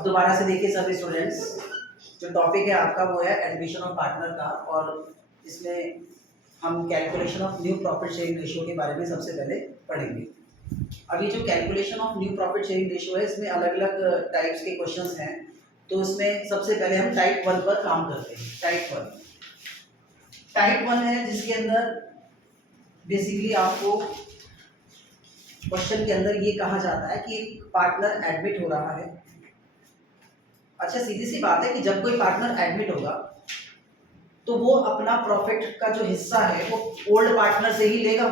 अब दोबारा से देखिए सभी स्टूडेंट्स, जो टॉपिक है आपका वो है एडमिशन ऑफ पार्टनर का, और इसमें हम calculation of new profit sharing ratio के बारे में सबसे पहले पढ़ेंगे। अब ये जो calculation of new profit sharing ratio है, इसमें अलग अलग टाइप्स के क्वेश्चंस हैं। तो इसमें सबसे पहले हम टाइप 1 पर काम करते हैं। टाइप 1 है जिसके अंदर बेसिकली आपको क्वेश्चन के अंदर ये कहा जाता है कि एक पार्टनर एडमिट हो रहा है। अच्छा, सीधी सी बात है कि जब कोई पार्टनर एडमिट होगा तो वो अपना प्रॉफिट का जो हिस्सा है वो ओल्ड पार्टनर से ही लेगा।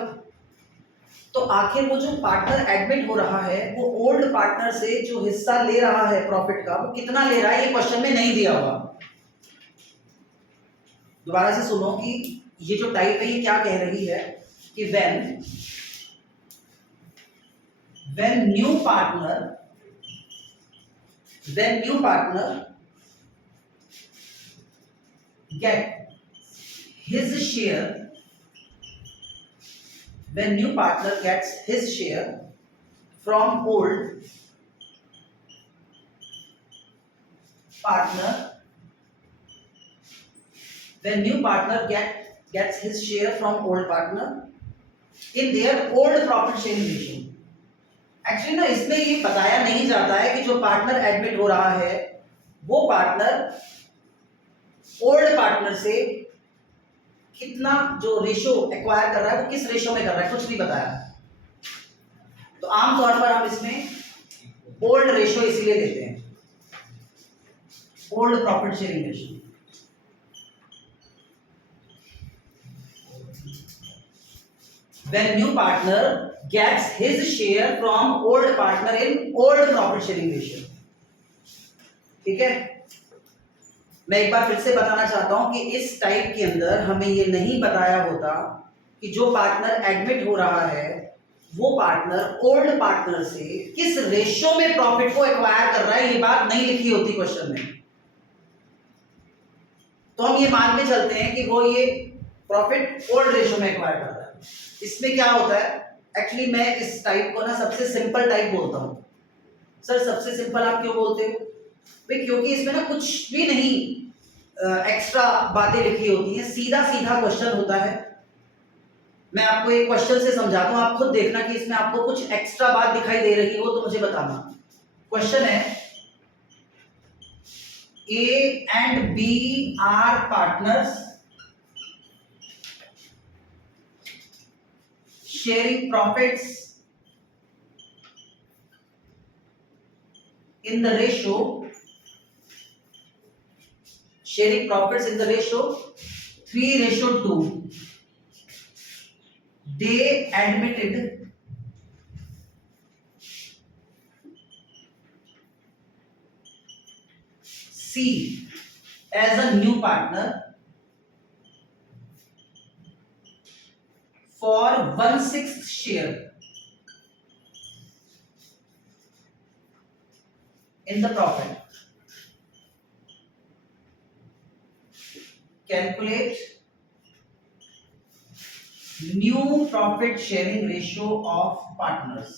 तो आखिर वो जो पार्टनर एडमिट हो रहा है वो ओल्ड पार्टनर से जो हिस्सा ले रहा है प्रॉफिट का, वो कितना ले रहा है ये क्वेश्चन में नहीं दिया हुआ। दोबारा से सुनो कि ये जो टाइप है ये क्या कह रही है कि when new partner get his share, when new partner gets his share from old partner, when new partner gets his share from old partner in their old profit sharing ratio। Actually ना इसमें ये बताया नहीं जाता है कि जो partner admit हो रहा है वो पार्टनर ओल्ड पार्टनर से कितना जो रेशो एक्वायर कर रहा है वो किस रेशो में कर रहा है, कुछ नहीं बताया। तो आमतौर पर हम इसमें ओल्ड रेशो इसलिए लेते हैं, old profit sharing ratio. When new partner gets his share from old partner in old profit sharing ratio। ठीक है, मैं एक बार फिर से बताना चाहता हूं कि इस टाइप के अंदर हमें ये नहीं बताया होता कि जो पार्टनर एडमिट हो रहा है वो पार्टनर ओल्ड पार्टनर से किस रेशियो में प्रॉफिट को एक्वायर कर रहा है, ये बात नहीं लिखी होती क्वेश्चन में। तो हम ये मान के चलते हैं कि वो ये प्रॉफिट ओल्ड रेशियो में एक्वायर कर रहा है। इसमें क्या होता है, एक्चुअली मैं इस टाइप को ना सबसे सिंपल टाइप बोलता हूँ। सर सबसे सिंपल आप क्यों बोलते हो भाई? क्योंकि इसमें ना कुछ भी नहीं एक्स्ट्रा बातें लिखी होती हैं, सीधा सीधा क्वेश्चन होता है। मैं आपको एक क्वेश्चन से समझाता हूँ, आप खुद देखना कि इसमें आपको कुछ एक्स्ट्रा बात दिखाई दे रही हो तो मुझे बताना। क्वेश्चन है A and B are partners sharing profits in the ratio 3:2। they admitted C as a new partner for 1/6 share in the profit। Calculate new profit sharing ratio of partners।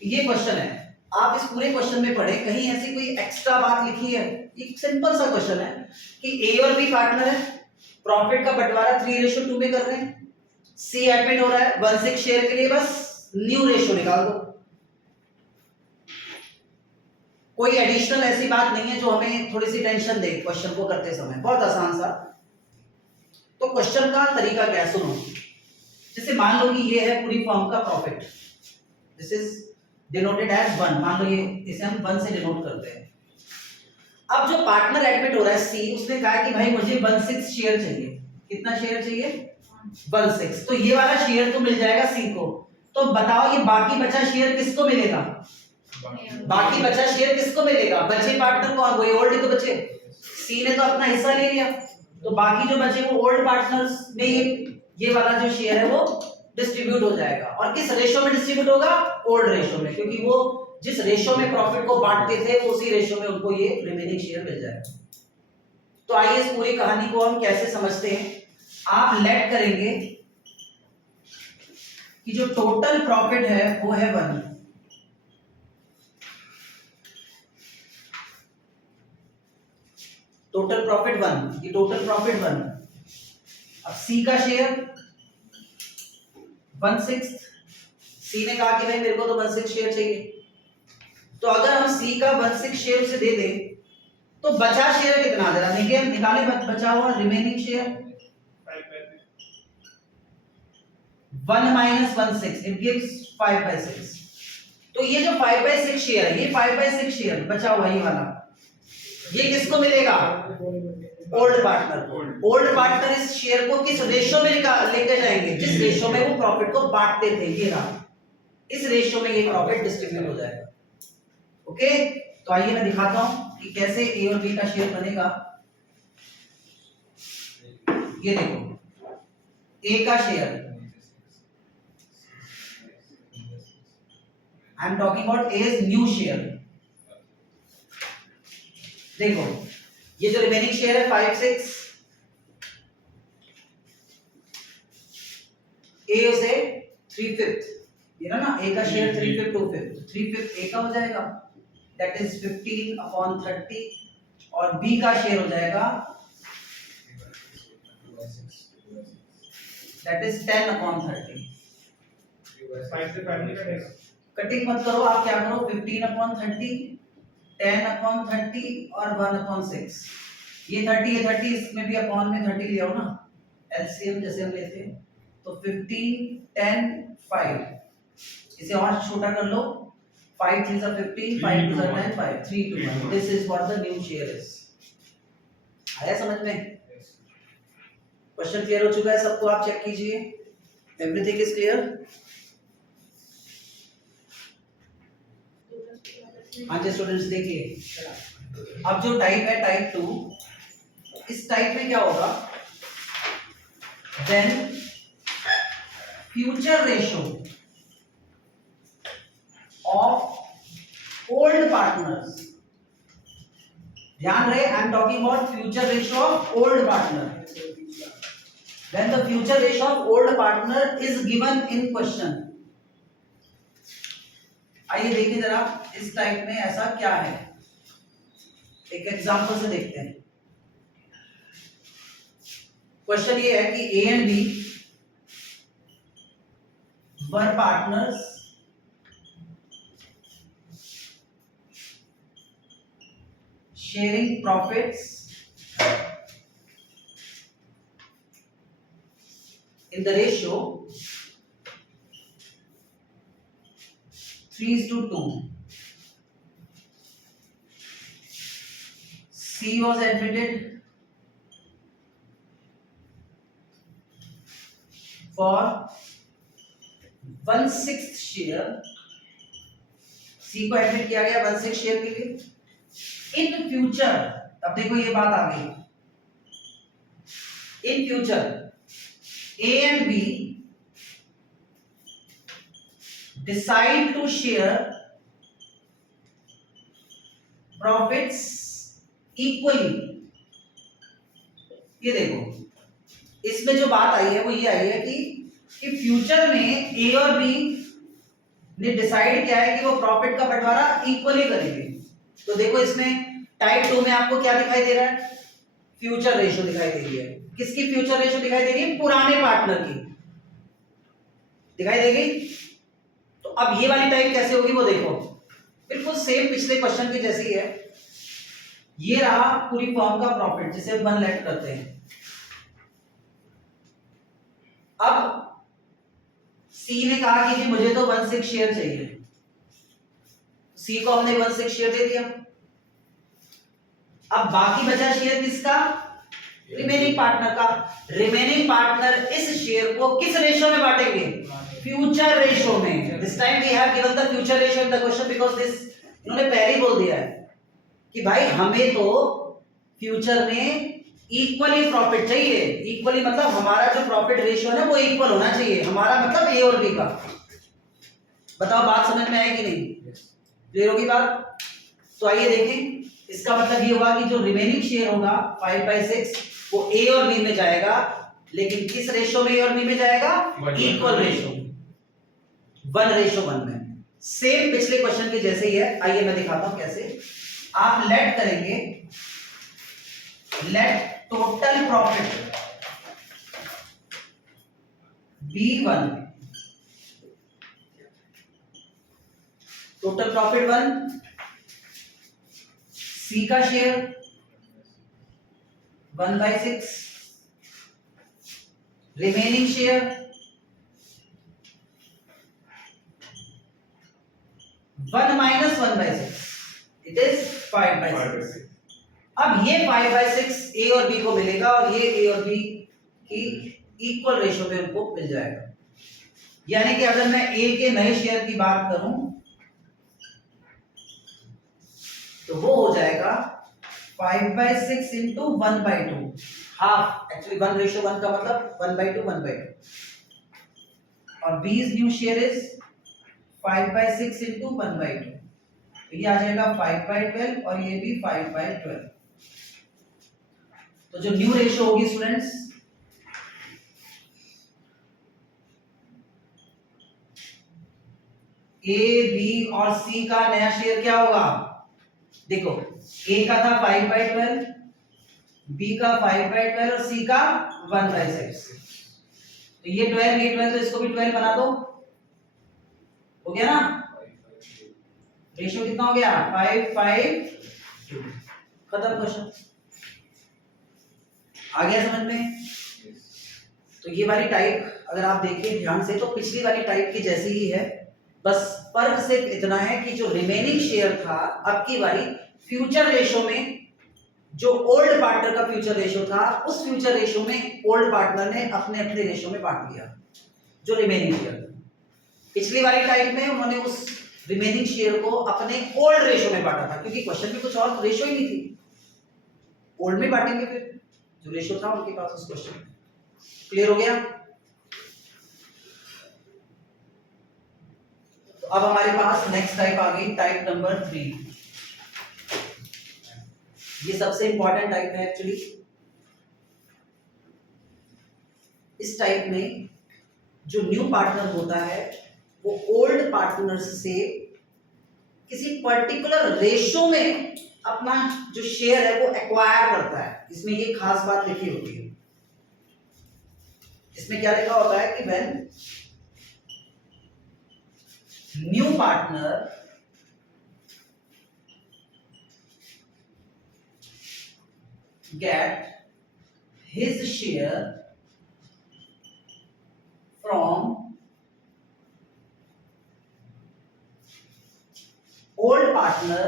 ये question है, आप इस पूरे question में पढ़े, कहीं ऐसी कोई एक्स्ट्रा बात लिखी है? एक सिंपल सा क्वेश्चन है कि ए और बी पार्टनर है, प्रॉफिट का बंटवारा 3:2 में कर रहे हैं, सी एडमिट हो रहा है 1/6 शेयर के लिए, बस न्यू रेशियो निकाल दो। कोई एडिशनल ऐसी बात नहीं है जो हमें थोड़ी सी टेंशन दे क्वेश्चन को करते समय, बहुत आसान सा। तो क्वेश्चन का तरीका क्या है सुनो। जैसे मान लो कि ये है पूरी फर्म का profit, this is denoted as 1, मान लो ये इसे हम 1 से डिनोट करते हैं। अब जो पार्टनर एडमिट हो रहा है सी, उसने कहा कि भाई मुझे 1/6 शेयर चाहिए। कितना शेयर चाहिए? 1/6। तो ये वाला शेयर तो मिल जाएगा सी को। तो बताओ ये बाकी बचा शेयर किसको मिलेगा? बाकी बचा शेयर किसको मिलेगा? बचे पार्टनर कौन? वही ओल्ड तो बचे। सी ने तो अपना हिस्सा ले लिया, तो बाकी जो बचे वो ओल्ड पार्टनर्स में ये वाला जो शेयर है वो डिस्ट्रीब्यूट हो जाएगा। और किस रेशियो में डिस्ट्रीब्यूट होगा? ओल्ड रेशियो में, क्योंकि वो जिस रेशियो में प्रॉफिट को बांटते थे वो उसी रेशियो में उनको ये रिमेनिंग शेयर मिल जाएगा। तो आइए इस पूरी कहानी को हम कैसे समझते हैं। आप लेट करेंगे कि जो टोटल प्रॉफिट है वो है 1, टोटल प्रॉफिट 1, ये टोटल प्रॉफिट 1। अब सी का शेयर 1/6, सी ने कहा कि भाई मेरे को तो 1/6 शेयर चाहिए, तो अगर हम सी का 1/6 शेयर उसे दे दें तो बचा शेयर कितना दे रहा, निकाले बचा हुआ रिमेनिंग शेयर 1 - 1/6 इट गिव्स 5/6। तो ये जो 5/6 शेयर है, ये 5/6 शेयर बचा हुआ ये वाला, ये किसको मिलेगा, ओल्ड पार्टनर को। ओल्ड पार्टनर इस शेयर को किस रेशियो में लेकर जाएंगे, जिस रेशियो में वो प्रॉफिट को बांटते थे, ये रहा, इस रेशियो में ये प्रॉफिट डिस्ट्रीब्यूट हो जाएगा। ओके, तो आइए मैं दिखाता हूं कि कैसे ए और बी का शेयर बनेगा। ये देखो, ए का share, I am talking about A is new share. देखो ये जो रिमेनिंग शेयर है 5/6, ए उसे 3/5, ये ना ए का शेयर 3/5 2/5, 3/5 ए का हो जाएगा, दैट इज 15/30, और बी का शेयर हो जाएगा दैट इज 10/30। कटिंग मत करो, आप क्या करो, 15/30, 10/30 और 1/6। ये 30 है, 30 इसमें भी अपॉन में 30 ले आओ ना, एलसीएम जैसे हम लेते हैं, तो 15 10 5, इसे और छोटा कर लो, 5 3 are 15, 5 2 are 10, 5 3 2 1। This is what the new share is. आया समझ में? क्वेश्चन क्लियर हो चुका है सबको? आप चेक कीजिए, एवरीथिंग इज क्लियर? हाँ जी स्टूडेंट्स, देखिए अब जो टाइप है टाइप 2, इस टाइप में क्या होगा, then future ratio of old partners, ध्यान रहे I am talking about future ratio of old partner, when the future ratio of old partner is given in question। आइए देखिए जरा इस टाइप में ऐसा क्या है, एक एग्जांपल से देखते हैं। क्वेश्चन ये है कि A and B were partners sharing profits in the ratio 3:2. C was admitted for 1/6 share, C को एडमिट किया गया 1/6 शेयर के लिए। इन फ्यूचर, अब देखो ये बात आ गई, in future A and B decide to share profits equally। ये देखो इसमें जो बात आई है वो ये आई है कि फ्यूचर में A और B ने डिसाइड किया है कि वो प्रॉफिट का बंटवारा इक्वली करेंगे। तो देखो इसमें टाइप 2 में आपको क्या दिखाई दे रहा है, फ्यूचर रेशो दिखाई दे रही है। किसकी फ्यूचर रेशो दिखाई दे रही है, पुराने पार्टनर की दिखाई देगी। तो अब ये वाली टाइप कैसे होगी वो देखो, बिल्कुल सेम पिछले क्वेश्चन की जैसी है। ये रहा पूरी फर्म का प्रॉफिट जिसे 1 लेट करते हैं। अब सी ने कहा कि जी मुझे तो 1/6 शेयर चाहिए, सी को हमने 1/6 शेयर दे दिया। अब बाकी बचा शेयर किसका, रिमेनिंग पार्टनर का। रिमेनिंग पार्टनर इस शेयर को किस रेशियो में बांटेंगे, फ्यूचर रेशियो में। This time we have given the future ratio in the question because this, इन्होंने पहले ही बोल दिया है कि भाई हमें तो फ्यूचर में इक्वली प्रॉफिट चाहिए। इक्वली मतलब हमारा जो प्रॉफिट रेशियो है ना वो इक्वल होना चाहिए, हमारा मतलब ए और बी का। बताओ बात समझ में आई कि नहीं, क्लियर होगी बात? तो आइए देखें, इसका मतलब ये होगा कि जो रिमेनिंग शेयर होगा 5/6 वो ए और बी में जाएगा, लेकिन किस रेशियो में ए और बी में जाएगा, इक्वल रेशियो, 1:1 में। सेम पिछले क्वेश्चन के जैसे ही है। आइए मैं दिखाता हूं कैसे। आप लेट करेंगे let total profit be 1, total profit 1, सी का share 1/6, remaining share 1 minus 1/6, it is 5/6। अब ये 5/6 ए और बी को मिलेगा और ये ए और बी की इक्वल रेशो में उनको मिल जाएगा। यानी कि अगर मैं ए के नए शेयर की बात करूं तो वो हो जाएगा 5/6 इंटू 1/2, हाफ, एक्चुअली 1:1 का मतलब 1/2 1/2, और बी's न्यू शेयर इज 5/6 इंटू 1/2, तो ये आ जाएगा 5/12 और ये भी 5/12। तो जो न्यू रेशो होगी स्टूडेंट्स, ए बी और सी का नया शेयर क्या होगा, देखो ए का था 5/12, बी का 5/12 और सी का 1/6, तो ये 12 ये 12, तो इसको भी 12 बना दो, हो गया ना, रेशियो कितना हो गया 5/5, खत्म क्वेश्चन। आ गया समझ में? तो ये वाली टाइप अगर आप देखिए ध्यान से तो पिछली वाली टाइप की जैसी ही है, बस फर्क सिर्फ इतना है कि जो रिमेनिंग शेयर था अब की बारी फ्यूचर रेशो में, जो ओल्ड पार्टनर का फ्यूचर रेशो था उस फ्यूचर रेशो में ओल्ड पार्टनर ने अपने अपने रेशो में बांट लिया जो रिमेनिंग शेयर था। पिछली वाली टाइप में उन्होंने उस रिमेनिंग शेयर को अपने ओल्ड रेशो में बांटा था, क्योंकि क्वेश्चन में कुछ और रेशो ही नहीं थी, ओल्ड में बांटेंगे फिर जो रेशो था उनके पास उस क्वेश्चन में। क्लियर हो गया? तो अब हमारे पास नेक्स्ट टाइप आ गई, टाइप नंबर 3। ये सबसे इंपॉर्टेंट टाइप है एक्चुअली। इस टाइप में जो न्यू पार्टनर होता है वो ओल्ड पार्टनर से किसी पर्टिकुलर रेशो में अपना जो शेयर है वो एक्वायर करता है। इसमें ये खास बात लिखी होती है, इसमें क्या लिखा होता है कि when new partner get his share from old partner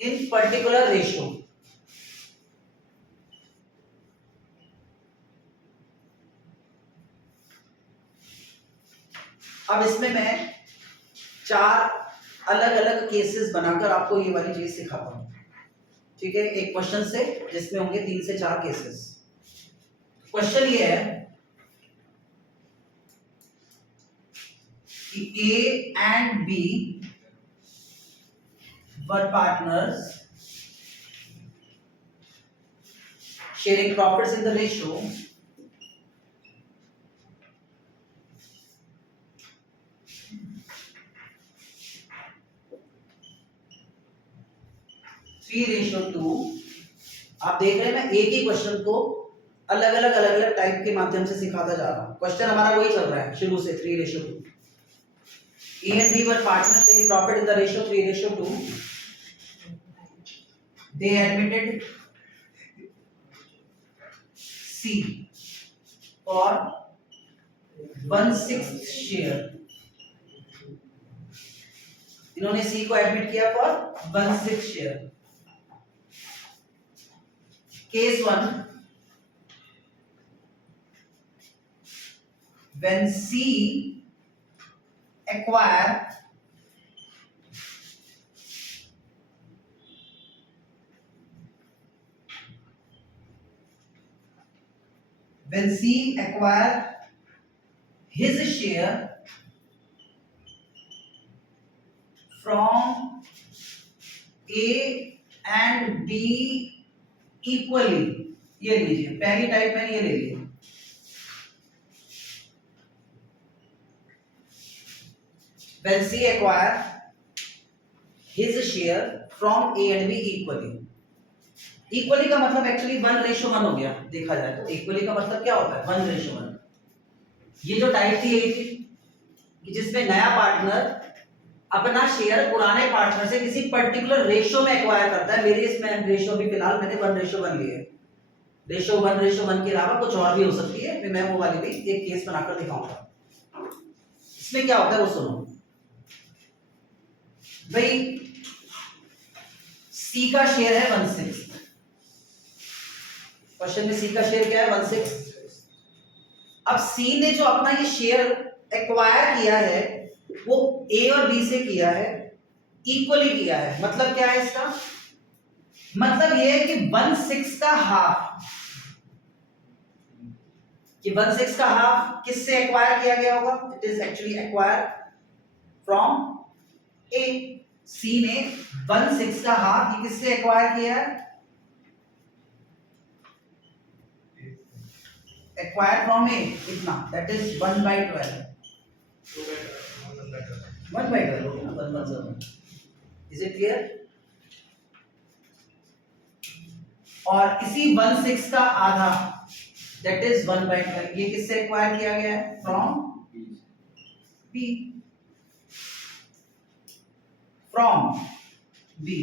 in particular ratio, अब इसमें मैं 4 अलग अलग केसेस बनाकर आपको ये वाली चीज सिखाता हूं, ठीक है, एक क्वेश्चन से जिसमें होंगे 3 से 4 केसेस। क्वेश्चन ये है कि A and B were partners sharing profits in the ratio 3:2। आप देख रहे हैं मैं एक ही क्वेश्चन को अलग अलग टाइप के माध्यम से सिखाता जा रहा हूं। क्वेश्चन हमारा वही चल रहा है शुरू से 3:2। A and B were partners sharing profit in the ratio 3:2। They admitted C for 1/6 share, इन्होंने C को एडमिट किया for 1/6 share. Case 1, when C acquire his share from A and B equally, ये लीजिए पहली टाइप में ये ले लीजिए। When C acquire his share from A and be equally. Equally का मतलब एक्चुअली 1:1 हो गया, देखा जाए तो इक्वली का मतलब क्या होता है 1:1। ये जो टाइप थी यही थी कि जिसमें नया पार्टनर अपना शेयर पुराने पार्टनर से किसी पर्टिकुलर रेशियो में एक्वायर करता है। मेरे इसमें रेशियो भी फिलहाल मैंने 1:1 लिया है। रेशियो 1:1 के अलावा कुछ और भी हो सकती है, मैं वो वाली भी एक केस बनाकर दिखाऊंगा। इसमें क्या होता है वो सुनो भाई। सी का शेयर है 1/6। क्वेश्चन में सी का शेयर क्या है 1/6। अब सी ने जो अपना ये शेयर एक्वायर किया है वो ए और बी से किया है, इक्वली किया है। मतलब क्या है इसका मतलब ये है कि 1/6 का हाफ, कि 1/6 का हाफ किससे एक्वायर किया गया होगा? It is actually acquire from A. C ने 1/6 का हाफ ये किससे एक्वायर किया है? एक्वायर फ्रॉम ए कितना? That is 1/12। 1/12 हो गया ना, 1/1। Is it clear? और इसी 1/6 का आधा दैट इज 1/12 ये किससे एक्वायर किया गया है? From B. From B.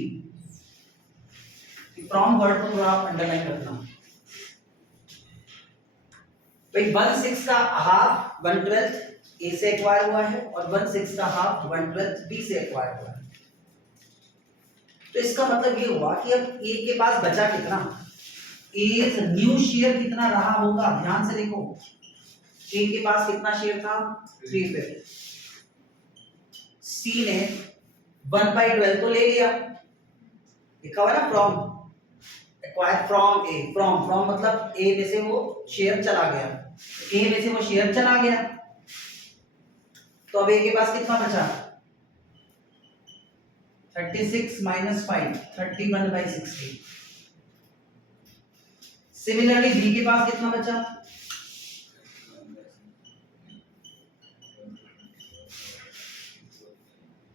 From word को थोड़ा आप अंडरलाइन रखना भाई। 1/6 का हाफ 1/12 ए से एक्वायर हुआ है और 1/6 का हाफ 1/12 बी से एक्वायर हुआ है। तो इसका मतलब ये हुआ कि अब ए के पास बचा कितना? ए न्यू शेयर कितना रहा होगा? ध्यान से देखो, ए के पास कितना शेयर था? 3/5। सी ने 1/12 तो ले लिया, लिखा हुआ ना from, acquire from A. From मतलब ए में से वो शेयर चला गया, ए में से वो शेयर चला गया। तो अब ए के पास कितना बचा? 36 - 5 31/60। सिमिलरली बी के पास कितना बचा?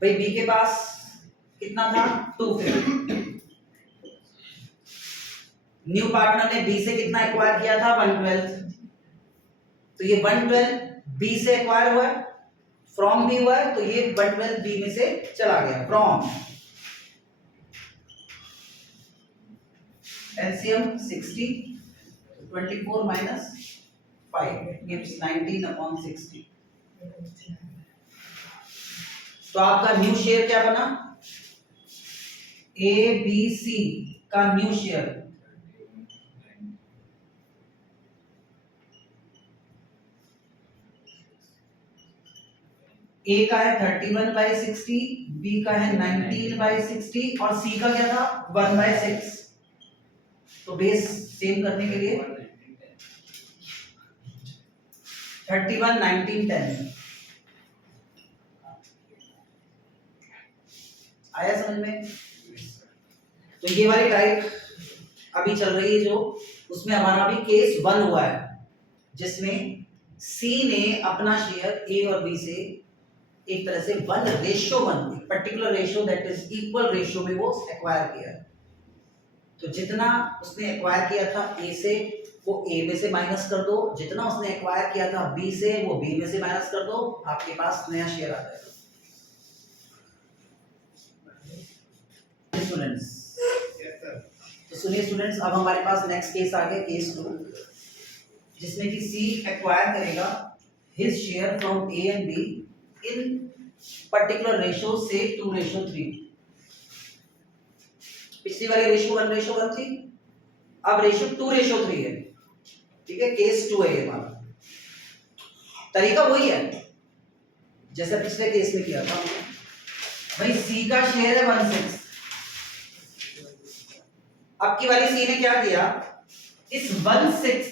भाई बी के पास कितना था? 250। न्यू पार्टनर ने बी से कितना एक्वायर किया था? 1/12। तो ये 1/12 बी से एक्वायर हुआ है, फ्रॉम बी हुआ है, तो ये 1/12 बी में से चला गया। From LCM 60, 24 - 5 gives 19/60। तो आपका न्यू शेयर क्या बना? ए बी सी का न्यू शेयर ए का है 31/60, बी का है 19/60 और सी का क्या था? 1/6। तो बेस सेम करने के लिए 31 19 10 आया समझ में? तो ये वाली टाइप अभी चल रही है जो, उसमें हमारा अभी केस 1 हुआ है जिसमें सी ने अपना शेयर ए और बी से एक तरह से 1:1 एक particular ratio that is equal ratio में वो एक्वायर किया। तो जितना उसने एक्वायर किया था ए से वो ए में से माइनस कर दो, जितना उसने एक्वायर किया था बी से वो बी में से माइनस कर दो, आपके पास नया शेयर आ जाएगा। स्टूडेंट्स तो सुनिए स्टूडेंट्स, अब हमारे पास नेक्स्ट केस आ गया, केस 2, जिसमें कि सी एक्वायर करेगा his share from A and be in particular ratio से 2:3। पिछली वाली रेशियो 1:1 थी, अब रेशियो 2:3 है। ठीक है, केस 2 है ये हमारा। तरीका वही है जैसे पिछले केस में किया था भाई। सी का शेयर है 1/6। अब की वाली सी ने क्या किया? इस 1/6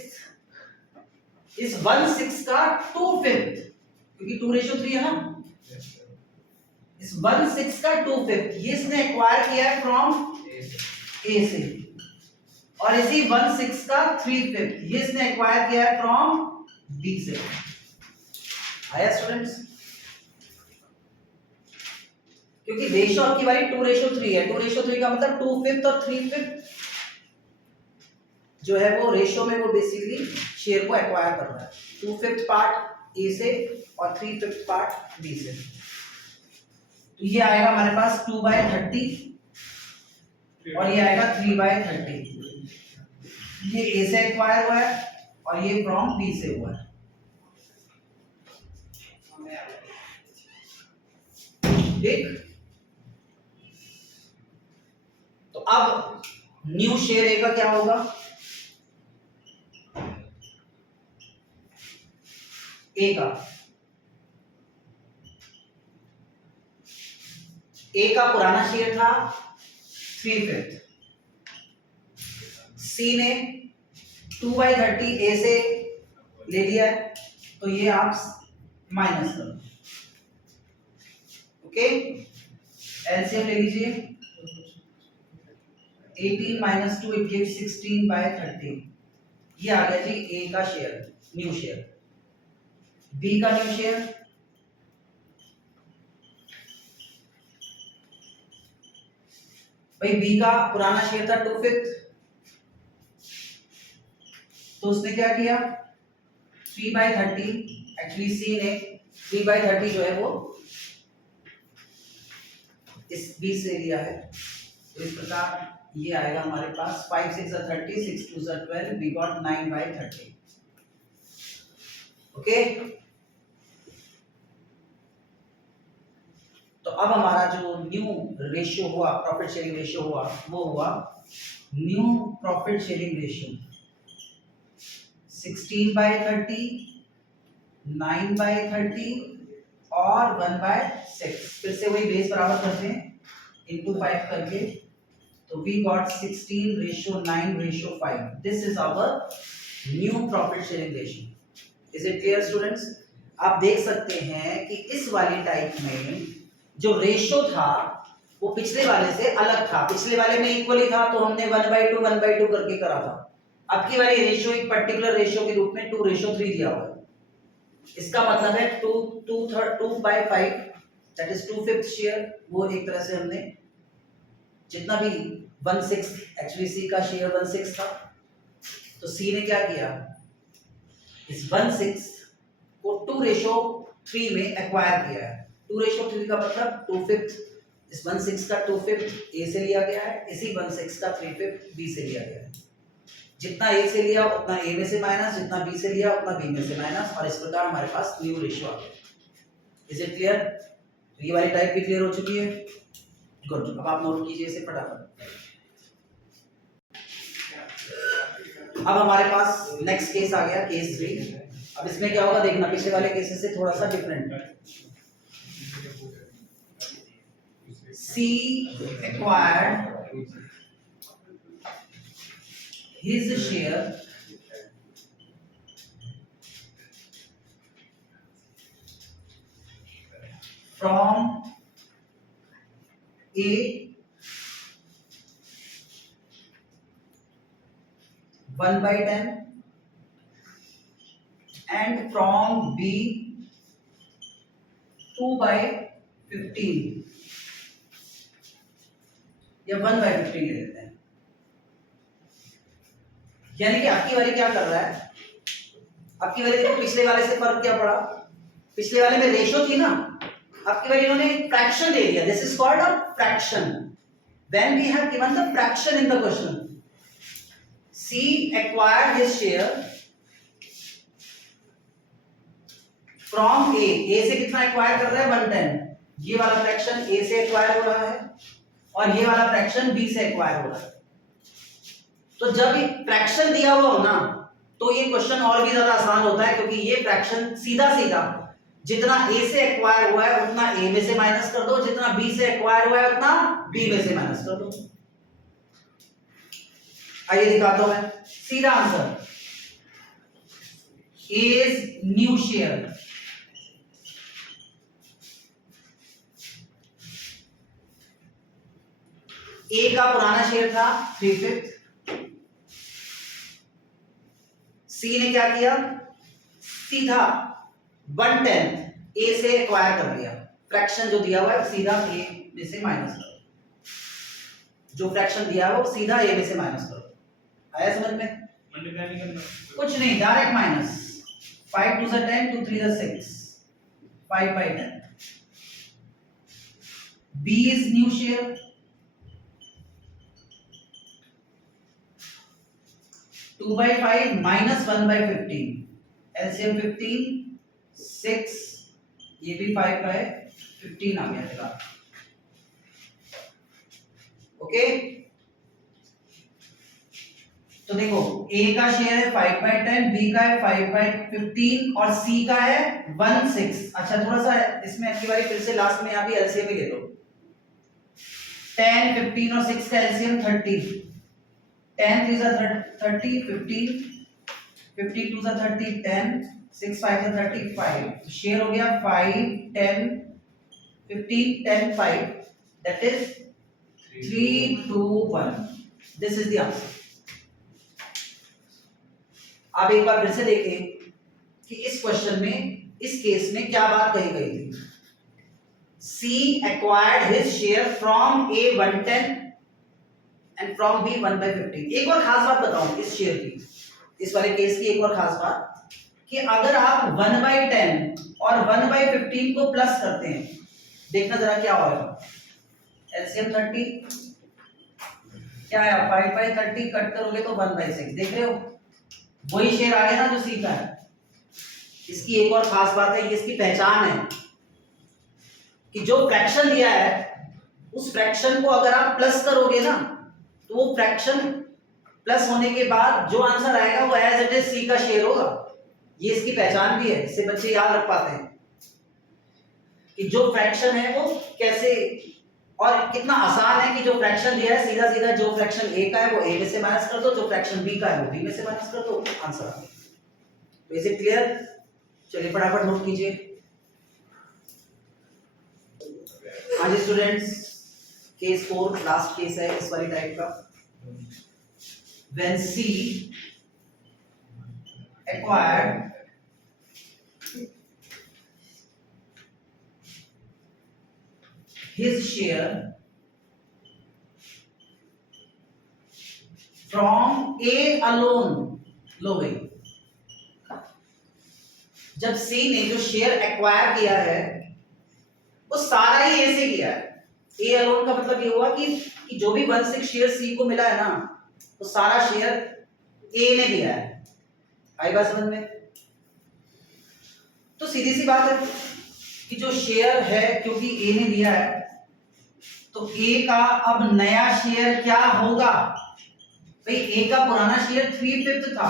का 2/5, क्योंकि 2:3 है ना, इस 1/6 का 2/5 ये इसने एक्वायर किया है फ्रॉम ए से, और इसी 1/6 का 3/5 ये इसने एक्वायर किया है फ्रॉम बी से। आया स्टूडेंट्स? क्योंकि रेशो आपकी वाली 2:3 है। 2:3 का मतलब 2/5 और 3/5 जो है वो रेशो में वो बेसिकली शेयर को एक्वायर कर रहा है। 2/5 पार्ट ए से और 3/5 पार्ट बी से। तो ये आएगा हमारे पास 2/30 और ये आएगा 3/30। ये ए से एक्वायर हुआ है और ये फ्रॉम बी से हुआ है। ठीक, तो अब न्यू शेयर ए का क्या होगा? ए का पुराना शेयर था 3/5। सी ने 2/30 ए से ले लिया है, तो ये आप माइनस करो। ओके, एलसीएम ले लीजिए। 18 - 2 इट गिव्स 16/30। ये आ गया जी ए का शेयर, न्यू शेयर। बी का न्यू शेयर भाई, बी का पुराना शेयर था 2/5, तो उसने क्या किया 3/30। एक्चुअली सी ने 3/30 जो है वो इस बी से लिया है, तो इस प्रकार ये आएगा हमारे पास 5 6 30, 6 2 12, वी गॉट 9/30। ओके, तो अब हमारा जो न्यू रेशियो हुआ, प्रॉफिट शेयरिंग रेशियो हुआ, वो हुआ न्यू प्रॉफिट शेयरिंग रेशियो 16/30, 9/30 और 1/6। फिर से वही बेस बराबर करते हैं इनटू 5 करके, तो we got 16:9:5। This is our new profit sharing ratio. Is it clear students? आप देख सकते हैं कि इस वाली टाइप में जो रेशियो था वो पिछले वाले से अलग था। पिछले वाले में इक्वली था तो हमने 1/2 1/2 करके करा था। अब की वाली रेशियो एक पर्टिकुलर रेशियो के रूप में 2:3 दिया हुआ है। इसका मतलब है 2/5 दैट इज 2/5 शेयर, वो एक तरह से हमने जितना भी 1/6, एक्चुअली सी का शेयर 1/6 था, तो सी ने क्या किया इस 1/6 को 2:3 में एक्वायर किया है। 2:3 का मतलब 2/5, इस 1/6 का 2/5 ए से लिया गया है, इसी 1/6 का 3/5 बी से लिया गया है। जितना ए से लिया उतना ए में से माइनस, जितना बी से लिया उतना बी में से माइनस, और इस प्रकार हमारे पास न्यू रेशियो आ गया। Is it clear? तो ये वाली टाइप भी क्लियर हो चुकी है। गुड, अब आप नोट कीजिए इसे फटाफट। अब हमारे पास नेक्स्ट केस आ गया, केस 3। अब इसमें क्या होगा देखना, पिछले वाले केसेस से थोड़ा सा डिफरेंट है। C acquired his share from A 1/10 and from B 2/15 या 1/15 ले लेते हैं। यानी कि आपकी वाली क्या कर रहा है, आपकी वाली देखो पिछले वाले से फर्क क्या पड़ा, पिछले वाले में रेशियो थी ना, आपकी वाली इन्होंने फ्रैक्शन दे दिया। This is called a fraction. When we have given the fraction in the question, C acquired his share from A। A से कितना एक्वायर कर रहा है 1/10। ये वाला फ्रैक्शन A से एक्वायर हो रहा है और ये वाला फ्रैक्शन B से एक्वायर हो रहा है। तो जब फ्रैक्शन दिया हुआ हो ना, तो ये क्वेश्चन और भी ज्यादा आसान होता है, क्योंकि ये फ्रैक्शन सीधा सीधा जितना A से एक्वायर हुआ है उतना A में से माइनस कर दो, जितना B से एक्वायर हुआ है उतना B में से माइनस कर दो। आइए दिखाता हूं मैं सीधा आंसर। इज न्यू शेयर, ए का पुराना शेयर था 3/5। सी ने क्या किया, सीधा 1/10 ए से एक्वायर कर लिया। फ्रैक्शन जो दिया हुआ है सीधा ए में से माइनस करो, जो फ्रैक्शन दिया हुआ वो सीधा ए में से माइनस करो। आया समझ में? मल्टीप्लाई नहीं करना, कुछ नहीं, direct minus. 5 2 10, 2 3 6, 5 by 10. B is new share. 2 by 5 minus 1 by 15. LCM 15, 6, ये भी 5 by 15 आ गया था। ओके, तो देखो A का शेयर है 5 by 10, B का है 5 by 15 और C का है 1 6। अच्छा थोड़ा सा इसमें अगली बारी फिर से लास्ट में यहाँ भी एलसीएम ही ले लो। 10 15 और 6 का एलसीएम 30। 10 3 30, 15 15 2 30, 10 6 5 35। तो शेयर हो गया 5 10 15 10 5, that is 3 2 1। This is the answer. अब एक बार फिर से देखें कि इस क्वेश्चन में, इस केस में क्या बात कही गई थी। C acquired his share from A 110 and from B 1 by 15। एक और खास बात बताऊं इस शेयर की, इस वाले केस की एक और खास बात कि अगर आप 1 by 10 और 1 by 15 को प्लस करते हैं, देखना जरा क्या होगा। एलसीएम 30 क्या है, 5 by 30 कट करोगे तो 1 by 6, देख रहे हो वही शेयर आ गया ना जो सी का है। इसकी एक और खास बात है, ये इसकी पहचान है कि जो फ्रैक्शन दिया है उस फ्रैक्शन को अगर आप प्लस करोगे ना तो वो फ्रैक्शन प्लस होने के बाद जो आंसर आएगा वो एज इट इज सी का शेयर होगा। ये इसकी पहचान भी है, इससे बच्चे याद रख पाते हैं कि जो फ्रैक्शन है वो कैसे, और कितना आसान है कि जो फ्रैक्शन दिया है सीधा सीधा जो फ्रैक्शन ए का है वो ए में से माइनस कर दो, जो फ्रैक्शन बी का है वो बी में से माइनस कर दो, आंसर आ गया। तो इज इट क्लियर? चलिए फटाफट नोट कीजिए। हाँ जी स्टूडेंट्स, केस 4 लास्ट केस है इस वाली टाइप का। When C acquired his share from A alone। लो भाई, जब C ने जो शेयर एक्वायर किया है वो सारा ही A से किया है। A alone का मतलब ये हुआ कि जो भी 1/6 शेयर C को मिला है ना वो सारा शेयर A ने दिया है। आई बात समझ में? तो सीधी सी बात है कि जो शेयर है क्योंकि A ने दिया है तो A का अब नया शेयर क्या होगा भाई। A का पुराना शेयर 3/5 था,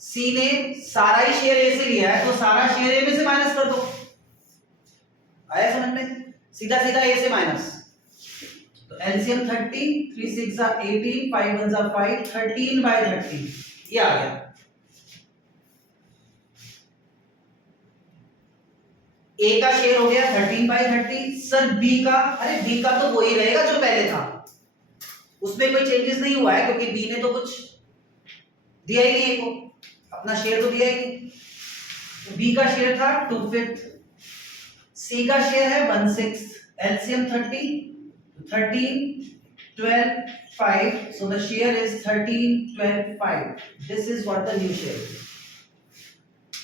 C ने सारा ही शेयर A से लिया है तो सारा शेयर A में से माइनस कर दो। आया समझ में? सीधा सीधा A से माइनस। तो एलसीएम 30, 3 6 are 18, 5 1 are 5, 13 by 30 ये आ गया। A का शेयर हो गया 13 by 30। सर B का, अरे B का तो वही रहेगा जो पहले था, उसमें कोई चेंजेस नहीं हुआ है क्योंकि B ने तो कुछ दिया ही नहीं, A को अपना शेयर तो दिया ही नहीं। तो B का शेयर था 2/5, C का शेयर है 1/6, LCM 30, 13 12 5, so the share is 13 12 5। this is what the new share is।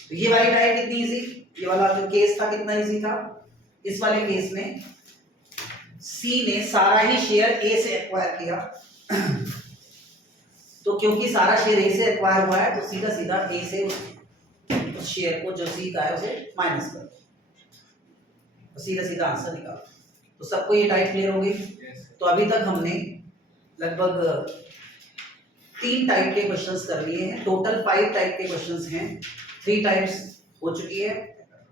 तो ये वाली टाइप कितनी इजी, ये वाला जो केस था कितना इजी था। इस वाले केस में सी ने सारा ही शेयर ए से एक्वायर किया तो क्योंकि सारा शेयर ए से एक्वायर हुआ है तो सीधा सीधा ए से उस शेयर को जो सी का है उसे माइनस कर दो, तो सीधा सीधा आंसर निकालो। तो सबको ये टाइप क्लियर हो गई? तो अभी तक हमने लगभग 3 टाइप के क्वेश्चंस कर लिए हैं, टोटल 5 टाइप के क्वेश्चंस हैं। 3 टाइप्स हो चुकी है,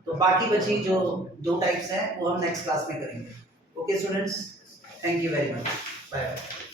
तो बाकी बची जो 2 टाइप्स हैं वो हम नेक्स्ट क्लास में करेंगे। Okay students, thank you very much, bye bye.